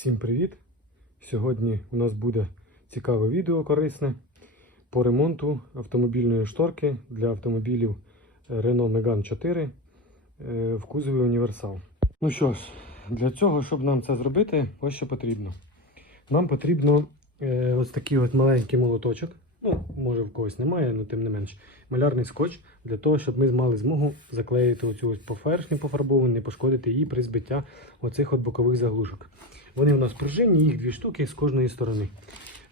Всім привіт! Сьогодні у нас буде цікаве відео корисне по ремонту автомобільної шторки для автомобілів Renault Megane 4 е, в кузові універсал. Ну що ж, для цього, щоб нам це зробити, ось що потрібно. Нам потрібно е, ось такий от маленький молоточок. Ну, може в когось немає, але тим не менш. Малярний скотч для того, щоб ми мали змогу заклеїти оцю ось поверхню пофарбовану, не пошкодити її при збиття оцих от бокових заглушок. Вони у нас пружинні, їх дві штуки з кожної сторони.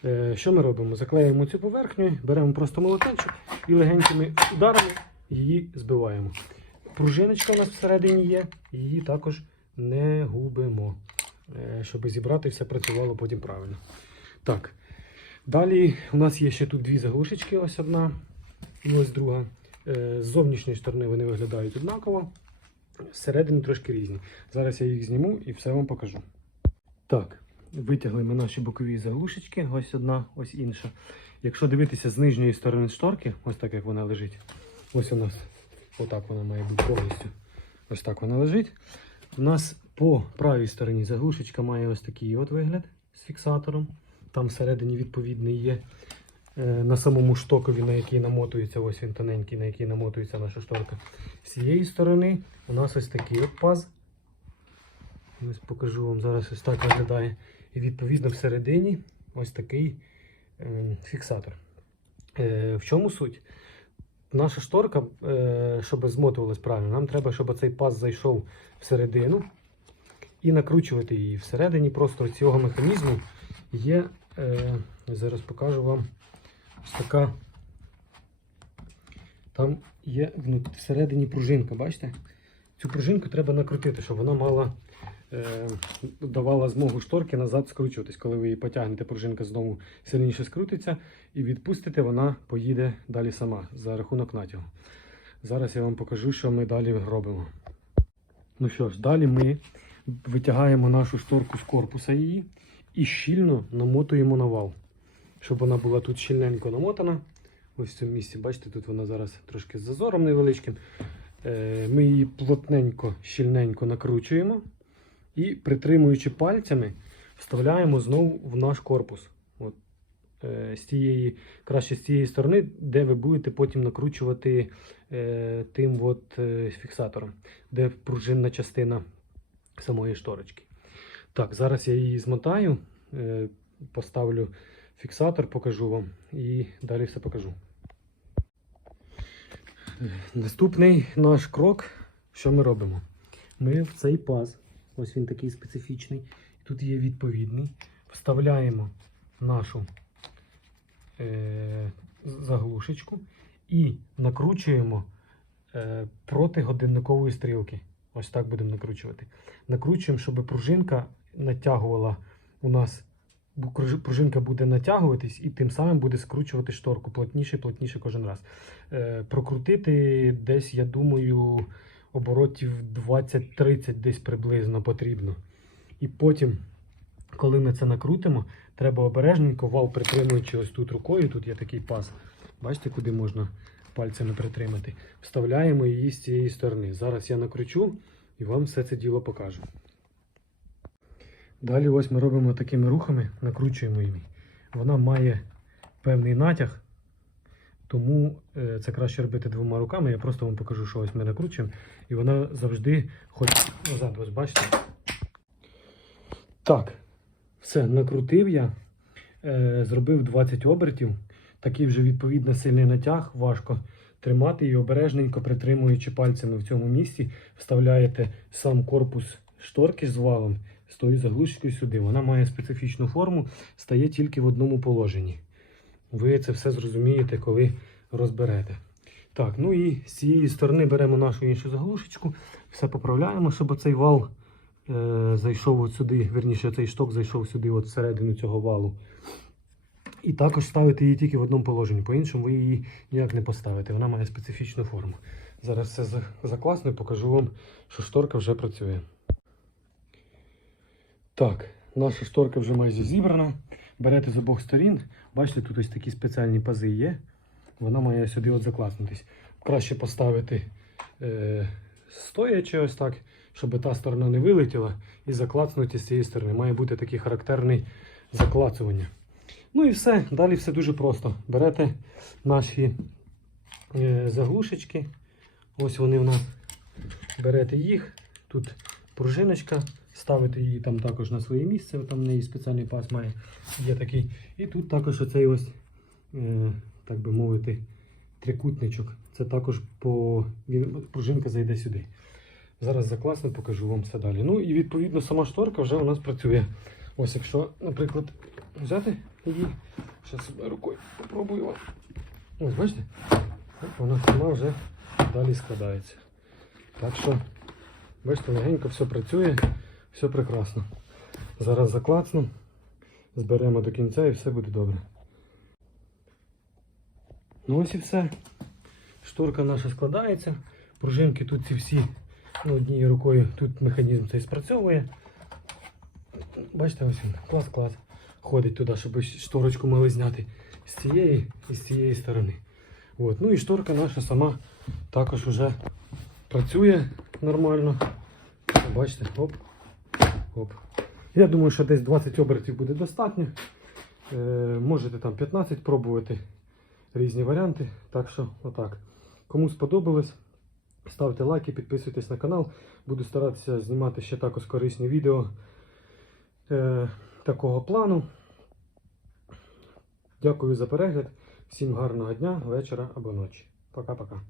Е, що ми робимо? Заклеїмо цю поверхню, беремо просто молоточок і легенькими ударами її збиваємо. Пружиночка у нас всередині є, її також не губимо, е, щоб зібрати все працювало потім правильно. Так. Далі у нас є ще тут дві заглушечки, ось одна і ось друга. Е, З зовнішньої сторони вони виглядають однаково, зсередини трошки різні. Зараз я їх зніму і все вам покажу. Так, витягли ми наші бокові заглушечки, ось одна, ось інша. Якщо дивитися з нижньої сторони шторки, ось так як вона лежить, ось у нас отак вона має бути повністю. Ось так вона лежить. У нас по правій стороні заглушечка має ось такий от вигляд з фіксатором. Там всередині відповідний є е, на самому штокові, на який намотується, ось він тоненький, на який намотується наша шторка. З цієї сторони у нас ось такий от паз. Ось покажу вам зараз ось так виглядає. І відповідно всередині ось такий е, фіксатор. Е, в чому суть? Наша шторка, е, щоб змотувалась правильно, нам треба, щоб цей паз зайшов всередину і накручувати її. Всередині просто цього механізму є, е, зараз покажу вам ось така. Там є всередині пружинка, бачите? Цю пружинку треба накрутити, щоб вона мала, е, давала змогу шторки назад скручуватись. Коли ви її потягнете, пружинка знову сильніше скрутиться і відпустите, вона поїде далі сама за рахунок натягу. Зараз я вам покажу, що ми далі робимо. Ну що ж, далі ми витягаємо нашу шторку з корпуса її і щільно намотуємо на вал, щоб вона була тут щільненько намотана. Ось в цьому місці, бачите, тут вона зараз трошки з зазором невеличким. Е, Ми її плотненько, щільненько накручуємо і, притримуючи пальцями, вставляємо знову в наш корпус. От, е, з тієї, краще з цієї сторони, де ви будете потім накручувати е, тим от, е, фіксатором, де пружинна частина самої шторочки. Так, зараз я її змотаю, е, поставлю фіксатор, покажу вам і далі все покажу. Наступний наш крок, що ми робимо? Ми в цей паз, ось він такий специфічний, тут є відповідний, вставляємо нашу е, заглушечку і накручуємо е, проти годинникової стрілки. Ось так будемо накручувати. Накручуємо, щоб пружинка натягувала у нас. Пружинка буде натягуватись і тим самим буде скручувати шторку плотніше плотніше кожен раз. Е, прокрутити десь, я думаю, оборотів 20-30 десь приблизно потрібно. І потім, коли ми це накрутимо, треба обережненько вал притримуючи ось тут рукою, тут є такий паз. Бачите, куди можна пальцями притримати. Вставляємо її з цієї сторони. Зараз я накручу і вам все це діло покажу. Далі ось ми робимо такими рухами, накручуємо її. Вона має певний натяг, тому е, це краще робити двома руками. Я просто вам покажу, що ось ми накручуємо. І вона завжди ходить назад, ось бачите. Так, все, накрутив я, е, зробив 20 обертів. Такий вже відповідно сильний натяг, важко тримати і обережненько притримуючи пальцями в цьому місці, вставляєте сам корпус шторки з валом з тою заглушкою сюди. Вона має специфічну форму, стає тільки в одному положенні. Ви це все зрозумієте, коли розберете. Так, ну і з цієї сторони беремо нашу іншу заглушечку, все поправляємо, щоб цей вал е, зайшов сюди, верніше цей шток зайшов сюди, от всередину цього валу. І також ставити її тільки в одному положенні. По-іншому ви її ніяк не поставите. Вона має специфічну форму. Зараз все закласно і покажу вам, що шторка вже працює. Так, наша шторка вже майже зібрана. Берете з обох сторін. Бачите, тут ось такі спеціальні пази є. Вона має сюди от закласнутись. Краще поставити е, стоячи ось так, щоб та сторона не вилетіла, і заклацнути з цієї сторони. Має бути такий характерний заклацування. Ну і все, далі все дуже просто. Берете наші е, заглушечки, ось вони в нас. Берете їх, тут пружиночка, ставите її там також на своє місце, там в неї спеціальний пас має, є такий. І тут також оцей ось, е, так би мовити, трикутничок. Це також по пружинка зайде сюди. Зараз закласно покажу вам все далі. Ну і відповідно сама шторка вже у нас працює. Ось якщо, наприклад, взяти її, зараз рукою попробую. Ось бачите? Вона сама вже далі складається. Так що, бачите, легенько все працює, все прекрасно. Зараз заклацну, зберемо до кінця і все буде добре. Ну ось і все. Шторка наша складається. Пружинки тут ці всі ну, однією рукою тут механізм цей спрацьовує. Бачите, ось він, клас-клас. Ходить туди, щоб шторочку могли зняти з цієї і з цієї сторони. От. Ну і шторка наша сама також вже працює нормально. Бачите, оп, оп. Я думаю, що десь 20 обертів буде достатньо. Е, можете там 15 пробувати різні варіанти. Так що, отак. Кому сподобалось, ставте лайки, підписуйтесь на канал. Буду старатися знімати ще також корисні відео е, такого плану. Дякую за перегляд. Всім гарного дня, вечора або ночі. Пока-пока.